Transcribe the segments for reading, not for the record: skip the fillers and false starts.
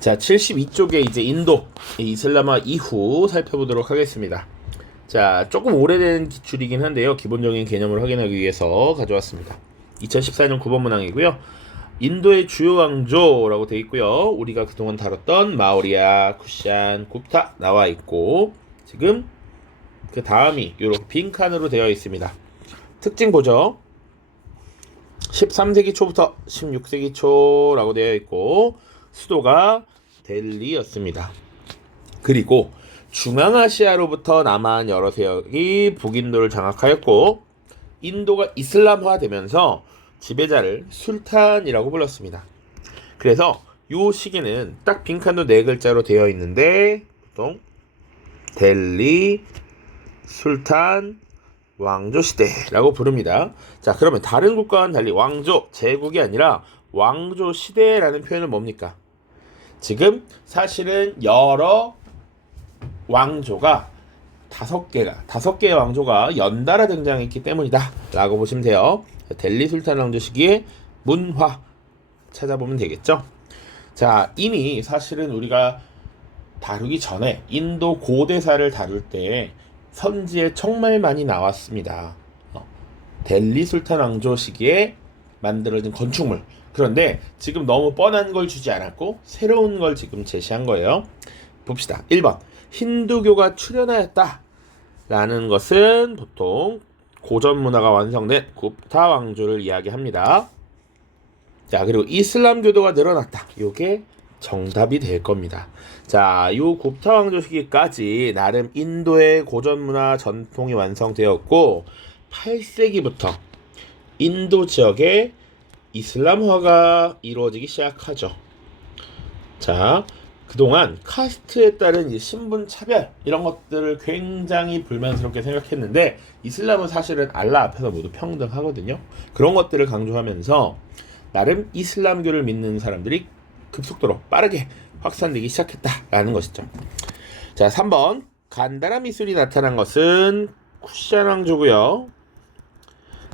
자, 72쪽에 이제 인도 이슬람화 이후 살펴보도록 하겠습니다. 자, 조금 오래된 기출이긴 한데요. 기본적인 개념을 확인하기 위해서 가져왔습니다. 2014년 9번 문항이고요. 인도의 주요 왕조라고 되어 있고요. 우리가 그동안 다뤘던 마우리아, 쿠샨, 굽타 나와 있고, 지금 그 다음이 이렇게 빈칸으로 되어 있습니다. 특징 보죠. 13세기 초부터 16세기 초라고 되어 있고, 수도가 델리였습니다. 그리고 중앙아시아로부터 남한 여러 세력이 북인도를 장악하였고, 인도가 이슬람화되면서 지배자를 술탄이라고 불렀습니다. 그래서 이 시기는 딱 빈칸도 네 글자로 되어 있는데, 보통 델리 술탄 왕조 시대라고 부릅니다. 자, 그러면 다른 국가와는 달리 왕조, 제국이 아니라 왕조 시대라는 표현은 뭡니까? 지금 사실은 여러 왕조가 다섯 개의 왕조가 연달아 등장했기 때문이다 라고 보시면 돼요. 델리 술탄 왕조 시기의 문화 찾아보면 되겠죠. 자, 이미 사실은 우리가 다루기 전에 인도 고대사를 다룰 때 선지에 정말 많이 나왔습니다. 델리 술탄 왕조 시기에 만들어진 건축물. 그런데 지금 너무 뻔한 걸 주지 않았고 새로운 걸 지금 제시한 거예요. 봅시다. 1번 힌두교가 출현하였다 라는 것은 보통 고전 문화가 완성된 굽타 왕조를 이야기합니다. 자, 그리고 이슬람교도가 늘어났다. 요게 정답이 될 겁니다. 자, 요 굽타 왕조 시기까지 나름 인도의 고전 문화 전통이 완성되었고 8세기부터 인도 지역에 이슬람화가 이루어지기 시작하죠. 자, 그동안 카스트에 따른 신분 차별 이런 것들을 굉장히 불만스럽게 생각했는데 이슬람은 사실은 알라 앞에서 모두 평등하거든요. 그런 것들을 강조하면서 나름 이슬람교를 믿는 사람들이 급속도로 빠르게 확산되기 시작했다라는 것이죠. 자, 3번 간다라 미술이 나타난 것은 쿠샨 왕조고요.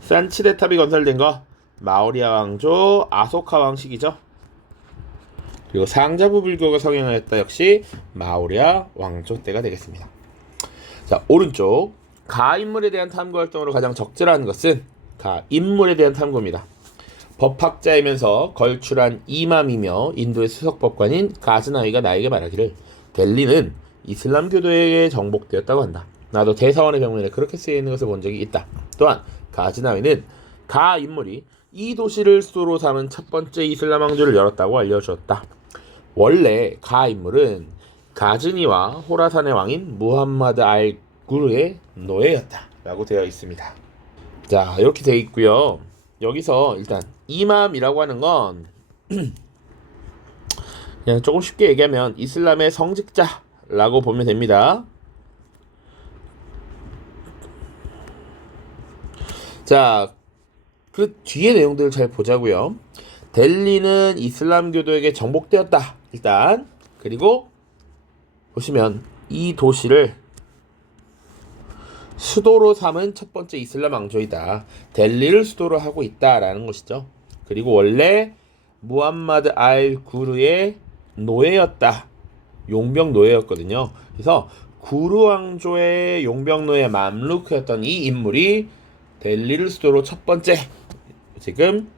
산치레탑이 건설된 거 마우리아 왕조 아소카 왕식이죠. 그리고 상자부 불교가 성행하였다 역시 마우리아 왕조 때가 되겠습니다. 자, 오른쪽 가인물에 대한 탐구 활동으로 가장 적절한 것은 가인물에 대한 탐구입니다. 법학자이면서 걸출한 이맘이며 인도의 수석법관인 가즈나위가 나에게 말하기를 델리는 이슬람교도에게 정복되었다고 한다. 나도 대사원의 병문에 그렇게 쓰여 있는 것을 본 적이 있다. 또한 가즈나위는 가인물이 이 도시를 수도로 삼은 첫 번째 이슬람 왕조를 열었다고 알려주었다. 원래 가인물은 가즈니와 호라산의 왕인 무함마드 알 구르의 노예였다 라고 되어 있습니다. 자, 이렇게 되어 있고요. 여기서 일단 이맘이라고 하는 건 그냥 조금 쉽게 얘기하면 이슬람의 성직자라고 보면 됩니다. 자, 그 뒤에 내용들을 잘 보자고요. 델리는 이슬람교도에게 정복되었다. 일단 그리고 보시면 이 도시를 수도로 삼은 첫 번째 이슬람 왕조이다. 델리를 수도로 하고 있다라는 것이죠. 그리고 원래 무함마드 알 구르의 노예였다. 용병 노예였거든요. 그래서 구르 왕조의 용병 노예 맘루크였던 이 인물이 델리를 수도로 첫 번째 지금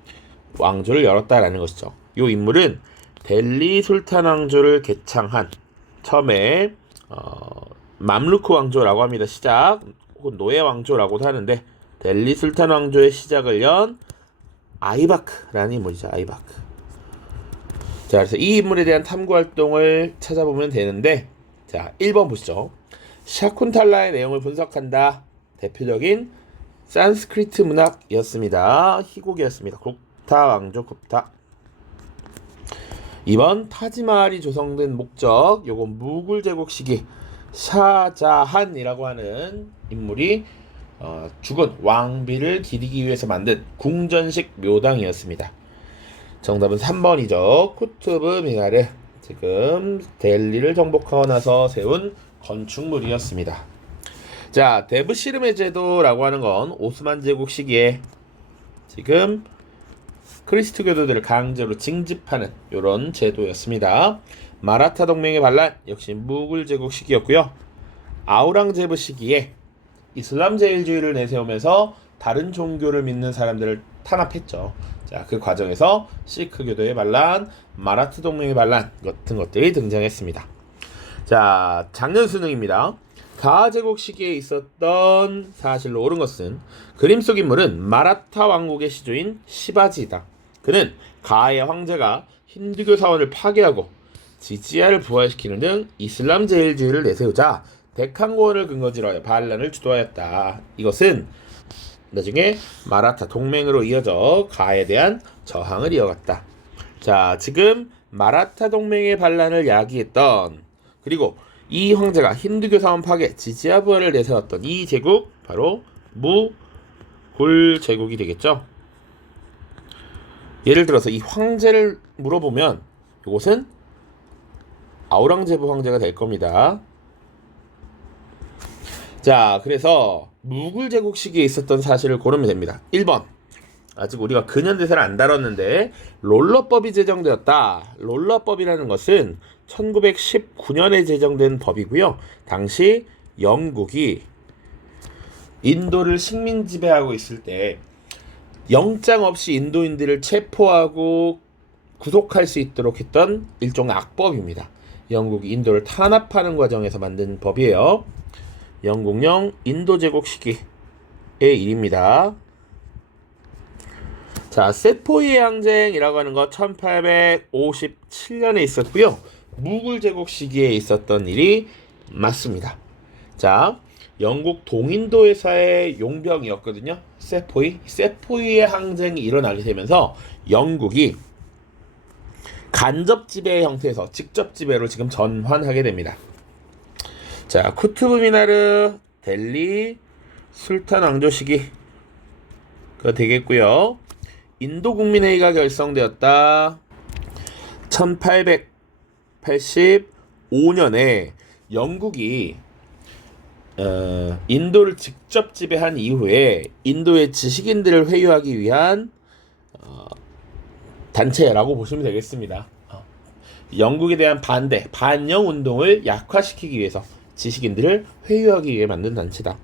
왕조를 열었다라는 것이죠. 이 인물은 델리 술탄 왕조를 개창한 처음에 맘루크 왕조라고 합니다. 시작 혹은 노예 왕조라고도 하는데 델리 술탄 왕조의 시작을 연 아이바크라는 인물이죠. 아이바크. 자, 그래서 이 인물에 대한 탐구 활동을 찾아보면 되는데, 자, 1번 보시죠. 샤쿤탈라의 내용을 분석한다. 대표적인 산스크리트 문학이었습니다. 희곡이었습니다. 굽타 왕조 굽타. 2번 타지마할이 조성된 목적. 요건 무굴 제국 시기 샤자한이라고 하는 인물이 죽은 왕비를 기리기 위해서 만든 궁전식 묘당이었습니다. 정답은 3번이죠. 쿠투브 미나르. 지금 델리를 정복하고 나서 세운 건축물이었습니다. 자, 데브시르메 제도라고 하는 건 오스만 제국 시기에 지금 크리스트 교도들을 강제로 징집하는 이런 제도였습니다. 마라타 동맹의 반란 역시 무굴 제국 시기였고요. 아우랑제브 시기에 이슬람 제일주의를 내세우면서 다른 종교를 믿는 사람들을 탄압했죠. 자, 그 과정에서 시크 교도의 반란, 마라타 동맹의 반란 같은 것들이 등장했습니다. 자, 작년 수능입니다. 가하 제국 시기에 있었던 사실로 옳은 것은 그림 속 인물은 마라타 왕국의 시조인 시바지이다. 그는 가하의 황제가 힌두교 사원을 파괴하고 지지야를 부활시키는 등 이슬람 제일주의를 내세우자 데칸고원을 근거지로 하여 반란을 주도하였다. 이것은 나중에 마라타 동맹으로 이어져 가하에 대한 저항을 이어갔다. 자, 지금 마라타 동맹의 반란을 야기했던, 그리고 이 황제가 힌두교 사원 파괴, 지지야 부활을 내세웠던 이 제국, 바로 무굴 제국이 되겠죠. 예를 들어서 이 황제를 물어보면 이곳은 아우랑제브 황제가 될 겁니다. 자, 그래서 무굴 제국 시기에 있었던 사실을 고르면 됩니다. 1번, 아직 우리가 근현대사를 안 다뤘는데 롤러법이 제정되었다. 롤러법이라는 것은 1919년에 제정된 법이고요. 당시 영국이 인도를 식민 지배하고 있을 때 영장 없이 인도인들을 체포하고 구속할 수 있도록 했던 일종의 악법입니다. 영국이 인도를 탄압하는 과정에서 만든 법이에요. 영국령 인도 제국 시기의 일입니다. 자, 세포이의 항쟁이라고 하는 거 1857년에 있었고요. 무굴 제국 시기에 있었던 일이 맞습니다. 자, 영국 동인도에서의 용병이었거든요. 세포이의 항쟁이 일어나게 되면서 영국이 간접 지배의 형태에서 직접 지배로 지금 전환하게 됩니다. 자, 쿠투브 미나르, 델리, 술탄 왕조 시기가 되겠고요. 인도 국민회의가 결성되었다. 1885년에 영국이 인도를 직접 지배한 이후에 인도의 지식인들을 회유하기 위한 단체라고 보시면 되겠습니다. 영국에 대한 반영 운동을 약화시키기 위해서 지식인들을 회유하기 위해 만든 단체다.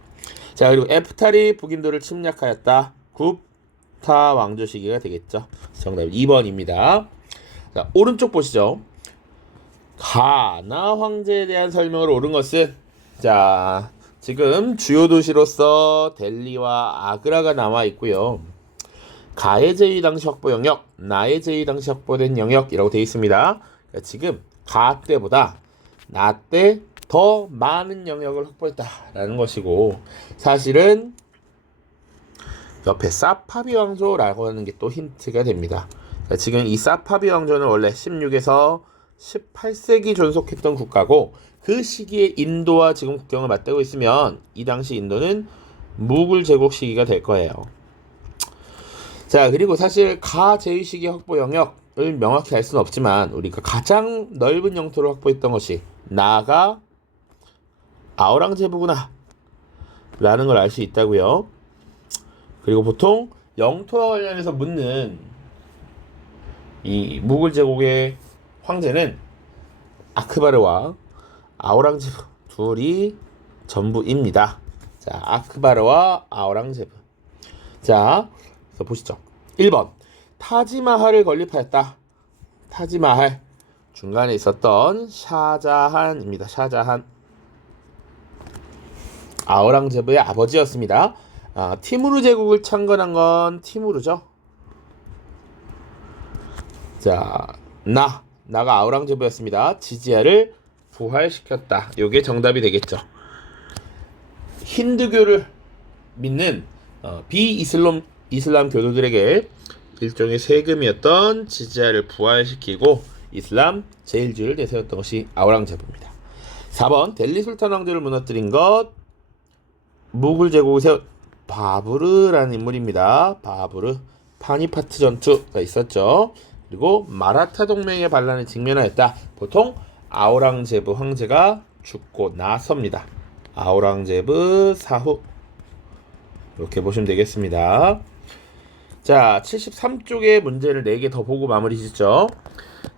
자, 그리고 에프탈이 북인도를 침략하였다. 굽타 왕조 시기가 되겠죠. 정답 2번입니다. 자, 오른쪽 보시죠. 가나 황제에 대한 설명을 옳은 것은, 자, 지금 주요 도시로서 델리와 아그라가 나와 있고요. 가의 제위 당시 확보 영역, 나의 제위 당시 확보된 영역이라고 되어 있습니다. 지금 가 때보다 나 때 더 많은 영역을 확보했다라는 것이고, 사실은 옆에 사파비 왕조라고 하는 게 또 힌트가 됩니다. 지금 이 사파비 왕조는 원래 16에서 18세기 존속했던 국가고, 그 시기에 인도와 지금 국경을 맞대고 있으면 이 당시 인도는 무굴 제국 시기가 될 거예요. 자, 그리고 사실 가 제위 시기 확보 영역을 명확히 알 수는 없지만 우리가 가장 넓은 영토를 확보했던 것이 나가 아우랑제부구나 라는 걸 알 수 있다고요. 그리고 보통 영토와 관련해서 묻는 이 무굴 제국의 황제는 아크바르와 아우랑제부 둘이 전부입니다. 자, 아크바르와 아우랑제부. 자, 그래서 보시죠. 1번, 타지마할을 건립하였다. 타지마할, 중간에 있었던 샤자한입니다. 샤자한, 아우랑제부의 아버지였습니다. 티무르 제국을 창건한 건 티무르죠. 자, 나가 아우랑제부였습니다. 지지야를 부활시켰다. 요게 정답이 되겠죠. 힌두교를 믿는 이슬람 교도들에게 일종의 세금이었던 지지야를 부활시키고 이슬람 제일주의를 내세웠던 것이 아우랑제부입니다. 4번, 델리 술탄 왕조를 무너뜨린 것, 무굴 제국을 세운 바부르라는 인물입니다. 바부르, 파니파트 전투가 있었죠. 그리고 마라타 동맹의 반란에 직면하였다. 보통 아우랑제부 황제가 죽고 나서입니다. 아우랑제부 사후, 이렇게 보시면 되겠습니다. 자, 73쪽의 문제를 4개 더 보고 마무리 짓죠.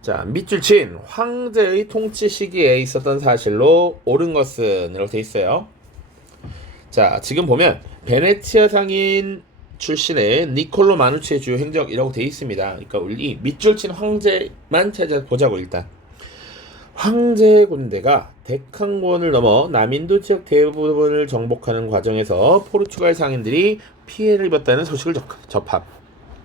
자, 밑줄 친 황제의 통치 시기에 있었던 사실로 옳은 것은 이렇게 돼 있어요. 자, 지금 보면 베네치아 상인 출신의 니콜로 마누치의 주요 행적이라고 돼 있습니다. 그러니까 우리 밑줄 친 황제만 찾아보자고. 일단 황제 군대가 데칸권을 넘어 남인도 지역 대부분을 정복하는 과정에서 포르투갈 상인들이 피해를 입었다는 소식을 접함.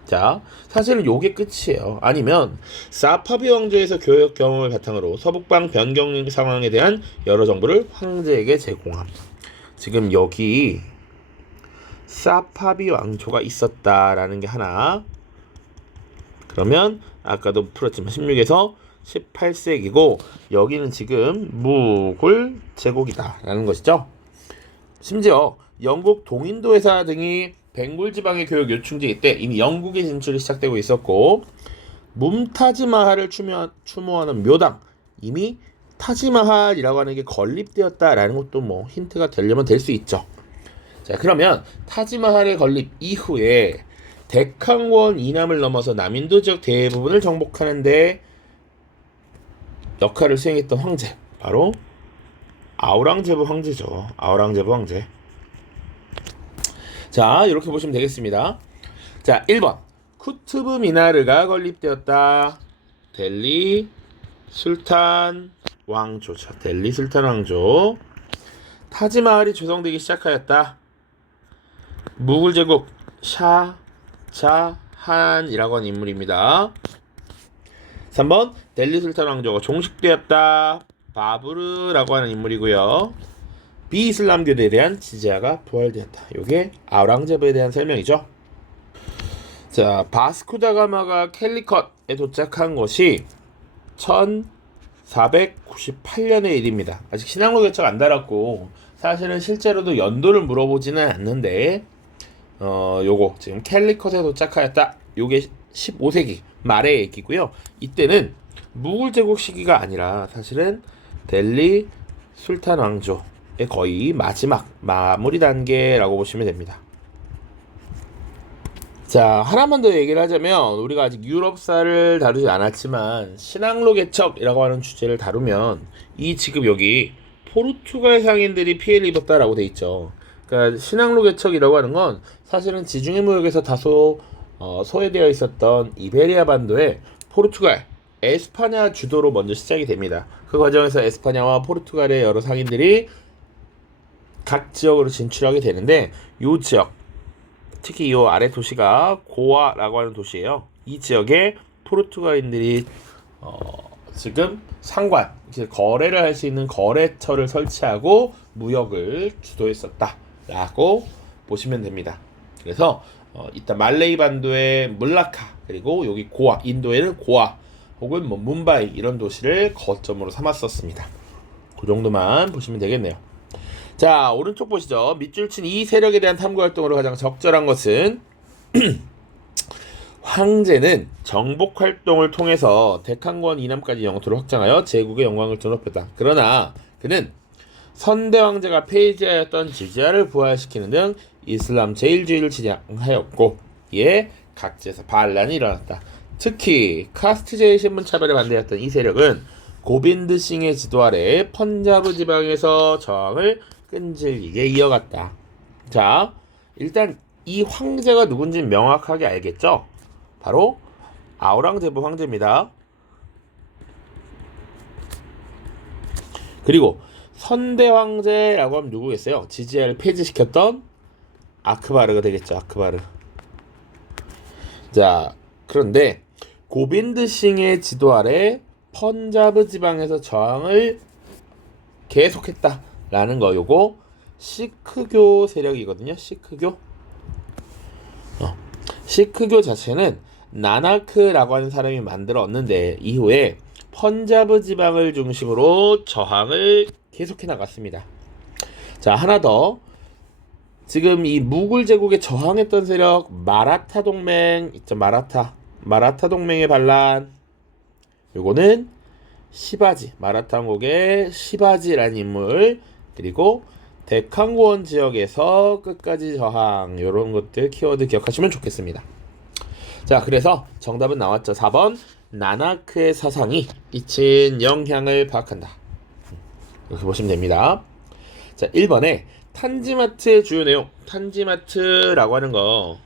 자, 사실은 요게 끝이에요. 아니면 사파비 왕조에서 교역 경험을 바탕으로 서북방 변경 상황에 대한 여러 정보를 황제에게 제공함. 지금 여기 사파비 왕조가 있었다라는 게 하나. 그러면 아까도 풀었지만 16에서 18세기고 여기는 지금 무굴 제국이다라는 것이죠. 심지어 영국 동인도 회사 등이 벵골 지방의 교육 요충지일 때 이미 영국의 진출이 시작되고 있었고 뭄타즈마할을 추모하는 묘당 이미 타지마할이라고 하는 게 건립되었다라는 것도 뭐 힌트가 되려면 될 수 있죠. 자, 그러면 타지마할의 건립 이후에 데칸권 이남을 넘어서 남인도 지역 대부분을 정복하는데 역할을 수행했던 황제, 바로 아우랑제브 황제죠. 아우랑제브 황제. 자, 이렇게 보시면 되겠습니다. 자, 1번 쿠투브 미나르가 건립되었다. 델리 술탄 왕조죠. 델리 술탄 왕조. 타지마할이 조성되기 시작하였다. 무굴 제국 샤자한이라고 하는 인물입니다. 3번 델리 술탄 왕조가 종식되었다. 바브르라고 하는 인물이고요. 비이슬람교에 대한 지지아가 부활되었다. 이게 아우랑제브에 대한 설명이죠. 자, 바스코다가마가 캘리컷에 도착한 것이 1498년의 일입니다. 아직 신항로 개척 안 달았고 사실은 실제로도 연도를 물어보지는 않는데 요거 지금 캘리컷에 도착하였다. 요게 15세기 말의 얘기고요. 이때는 무굴 제국 시기가 아니라 사실은 델리 술탄 왕조의 거의 마지막 마무리 단계라고 보시면 됩니다. 자, 하나만 더 얘기를 하자면 우리가 아직 유럽사를 다루지 않았지만 신항로 개척이라고 하는 주제를 다루면 이 지금 여기 포르투갈 상인들이 피해를 입었다라고 돼 있죠. 그러니까 신항로 개척이라고 하는 건 사실은 지중해 무역에서 다소 소외되어 있었던 이베리아 반도에 포르투갈, 에스파냐 주도로 먼저 시작이 됩니다. 그 과정에서 에스파냐와 포르투갈의 여러 상인들이 각 지역으로 진출하게 되는데 이 지역, 특히 이 아래 도시가 고아라고 하는 도시예요. 이 지역에 포르투갈인들이 지금 상관, 이제 거래를 할 수 있는 거래처를 설치하고 무역을 주도했었다라고 보시면 됩니다. 그래서 이따 말레이 반도의 물라카, 그리고 여기 고아, 인도에는 고아 혹은 뭐 뭄바이 이런 도시를 거점으로 삼았었습니다. 그 정도만 보시면 되겠네요. 자, 오른쪽 보시죠. 밑줄 친 이 세력에 대한 탐구 활동으로 가장 적절한 것은 황제는 정복 활동을 통해서 데칸권 이남까지 영토를 확장하여 제국의 영광을 드높였다. 그러나 그는 선대 황제가 폐지하였던 지지아를 부활시키는 등 이슬람 제일주의를 지향하였고 이에 각지에서 반란이 일어났다. 특히 카스트제의 신분 차별에 반대했던 이 세력은 고빈드 싱의 지도 아래 펀자브 지방에서 저항을 끈질기게 이어갔다. 자, 일단 이 황제가 누군지 명확하게 알겠죠? 바로 아우랑제브 황제입니다. 그리고 선대 황제라고 하면 누구겠어요? 지지아를 폐지시켰던 아크바르가 되겠죠. 아크바르. 자, 그런데 고빈드 싱의 지도 아래 펀자브 지방에서 저항을 계속했다라는 거, 요거 시크교 세력이거든요. 시크교. 시크교 자체는 나나크라고 하는 사람이 만들었는데 이후에 펀자브 지방을 중심으로 저항을 계속해 나갔습니다. 자, 하나 더. 지금 이 무굴 제국에 저항했던 세력 마라타 동맹 있죠. 마라타 동맹의 반란. 요거는 시바지, 마라타 왕국의 시바지라는 인물, 그리고 데칸권 지역에서 끝까지 저항, 요런 것들 키워드 기억하시면 좋겠습니다. 자, 그래서 정답은 나왔죠. 4번 나나크의 사상이 끼친 영향을 파악한다. 이렇게 보시면 됩니다. 자, 1번에 탄지마트의 주요 내용. 탄지마트라고 하는 거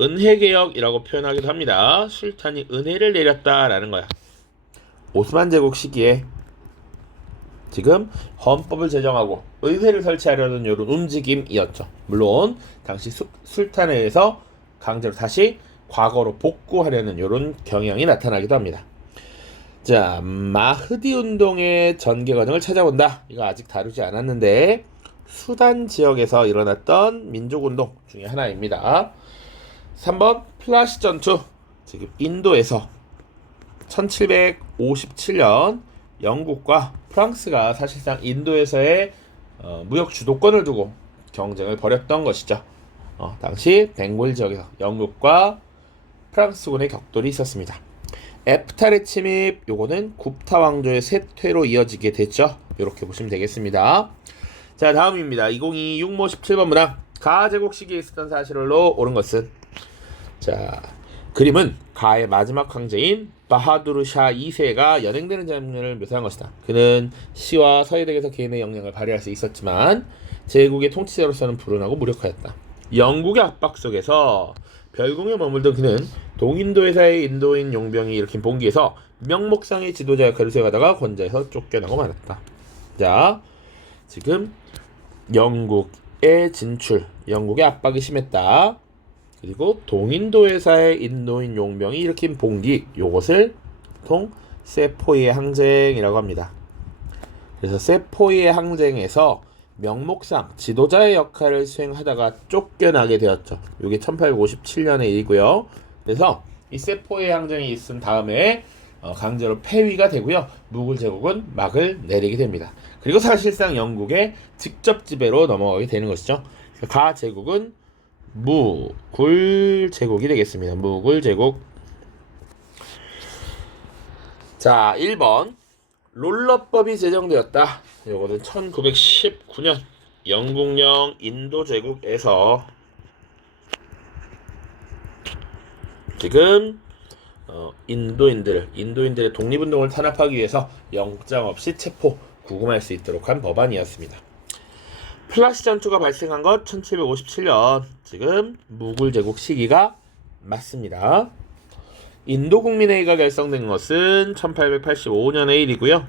은혜개혁이라고 표현하기도 합니다. 술탄이 은혜를 내렸다라는 거야. 오스만 제국 시기에 지금 헌법을 제정하고 의회를 설치하려는 이런 움직임이었죠. 물론 당시 술탄에 의해서 강제로 다시 과거로 복구하려는 이런 경향이 나타나기도 합니다. 자, 마흐디 운동의 전개 과정을 찾아본다. 이거 아직 다루지 않았는데 수단 지역에서 일어났던 민족운동 중에 하나입니다. 3번 플라시 전투. 지금 인도에서 1757년 영국과 프랑스가 사실상 인도에서의 무역 주도권을 두고 경쟁을 벌였던 것이죠. 당시 벵골 지역에서 영국과 프랑스군의 격돌이 있었습니다. 에프탈의 침입, 요거는 굽타 왕조의 쇠퇴로 이어지게 됐죠. 이렇게 보시면 되겠습니다. 자, 다음입니다. 2022 육모 17번 문항. 가 제국 시기에 있었던 사실로 옳은 것은, 자, 그림은 가의 마지막 황제인 바하두르 샤 2세가 연행되는 장면을 묘사한 것이다. 그는 시와 서해대에서 개인의 역량을 발휘할 수 있었지만 제국의 통치자로서는 불운하고 무력하였다. 영국의 압박 속에서 별궁에 머물던 그는 동인도에서의 인도인 용병이 일으킨 봉기에서 명목상의 지도자 역할을 수행하다가 권좌에서 쫓겨나고 말았다. 자, 지금 영국의 진출, 영국의 압박이 심했다. 그리고 동인도에서의 인도인 용병이 일으킨 봉기, 요것을 보통 세포이의 항쟁이라고 합니다. 그래서 세포이의 항쟁에서 명목상 지도자의 역할을 수행하다가 쫓겨나게 되었죠. 이게 1857년의 일이고요. 그래서 이 세포이의 항쟁이 있은 다음에 강제로 폐위가 되고요. 무굴 제국은 막을 내리게 됩니다. 그리고 사실상 영국의 직접 지배로 넘어가게 되는 것이죠. 가 제국은 무굴 제국이 되겠습니다. 무굴 제국. 자, 1번 롤러법이 제정되었다. 요거는 1919년 영국령 인도 제국에서 지금 인도인들의 독립운동을 탄압하기 위해서 영장 없이 체포, 구금할 수 있도록 한 법안이었습니다. 플라시 전투가 발생한 것 1757년, 지금 무굴 제국 시기가 맞습니다. 인도 국민회의가 결성된 것은 1885년의 일이고요.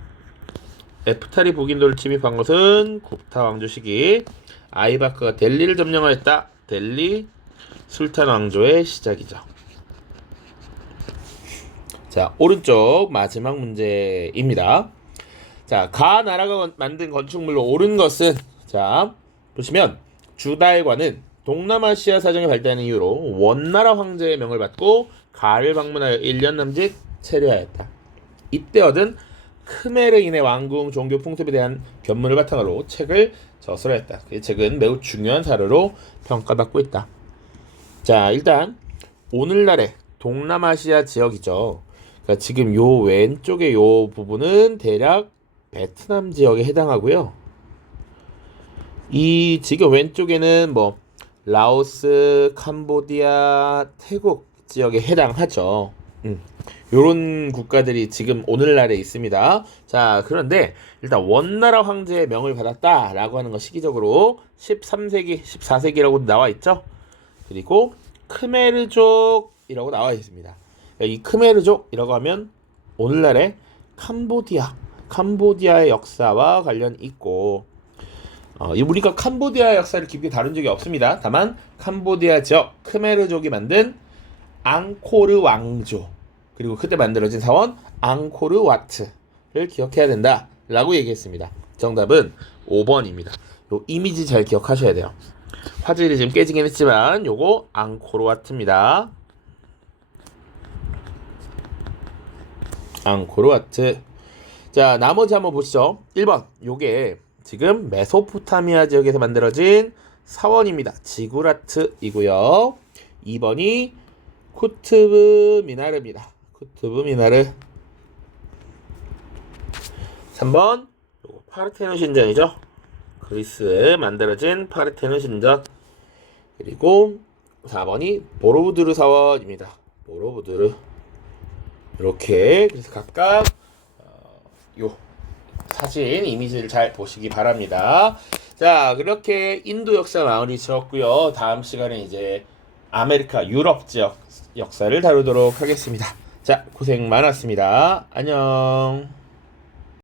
에프탈이 북인도를 침입한 것은 굽타 왕조 시기, 아이바크가 델리를 점령하였다. 델리 술탄 왕조의 시작이죠. 자, 오른쪽 마지막 문제입니다. 자, 가 나라가 만든 건축물로 옳은 것은, 자, 보시면 주달과는 동남아시아 사정이 발달하는 이유로 원나라 황제의 명을 받고 가를 방문하여 1년 남짓 체류하였다. 이때 얻은 크메르인의 왕궁 종교 풍습에 대한 견문을 바탕으로 책을 저술했다. 그 책은 매우 중요한 사료로 평가받고 있다. 자, 일단 오늘날의 동남아시아 지역이죠. 그러니까 지금 요 왼쪽의 요 부분은 대략 베트남 지역에 해당하고요. 이 지금 왼쪽에는 뭐 라오스, 캄보디아, 태국 지역에 해당하죠. 요런 국가들이 지금 오늘날에 있습니다. 자, 그런데 일단 원나라 황제의 명을 받았다라고 하는 거 시기적으로 13세기, 14세기라고 나와 있죠. 그리고 크메르족이라고 나와 있습니다. 이 크메르족이라고 하면 오늘날의 캄보디아의 역사와 관련 있고, 우리가 캄보디아 역사를 깊게 다룬 적이 없습니다. 다만 캄보디아 지역 크메르족이 만든 앙코르 왕조, 그리고 그때 만들어진 사원 앙코르 와트를 기억해야 된다 라고 얘기했습니다. 정답은 5번입니다. 요 이미지 잘 기억하셔야 돼요. 화질이 지금 깨지긴 했지만 요거 앙코르 와트입니다. 앙코르 와트. 자, 나머지 한번 보시죠. 1번 요게 지금 메소포타미아 지역에서 만들어진 사원입니다. 지구라트이고요. 2번이 쿠투브 미나르입니다. 쿠투브 미나르. 3번 요거 파르테논 신전이죠. 그리스에 만들어진 파르테논 신전. 그리고 4번이 보로부두르 사원입니다. 보로부드르. 이렇게 그래서 각각 요 사진 이미지를 잘 보시기 바랍니다. 자, 그렇게 인도 역사 마무리 지었고요. 다음 시간에 이제 아메리카 유럽 지역 역사를 다루도록 하겠습니다. 자, 고생 많았습니다. 안녕.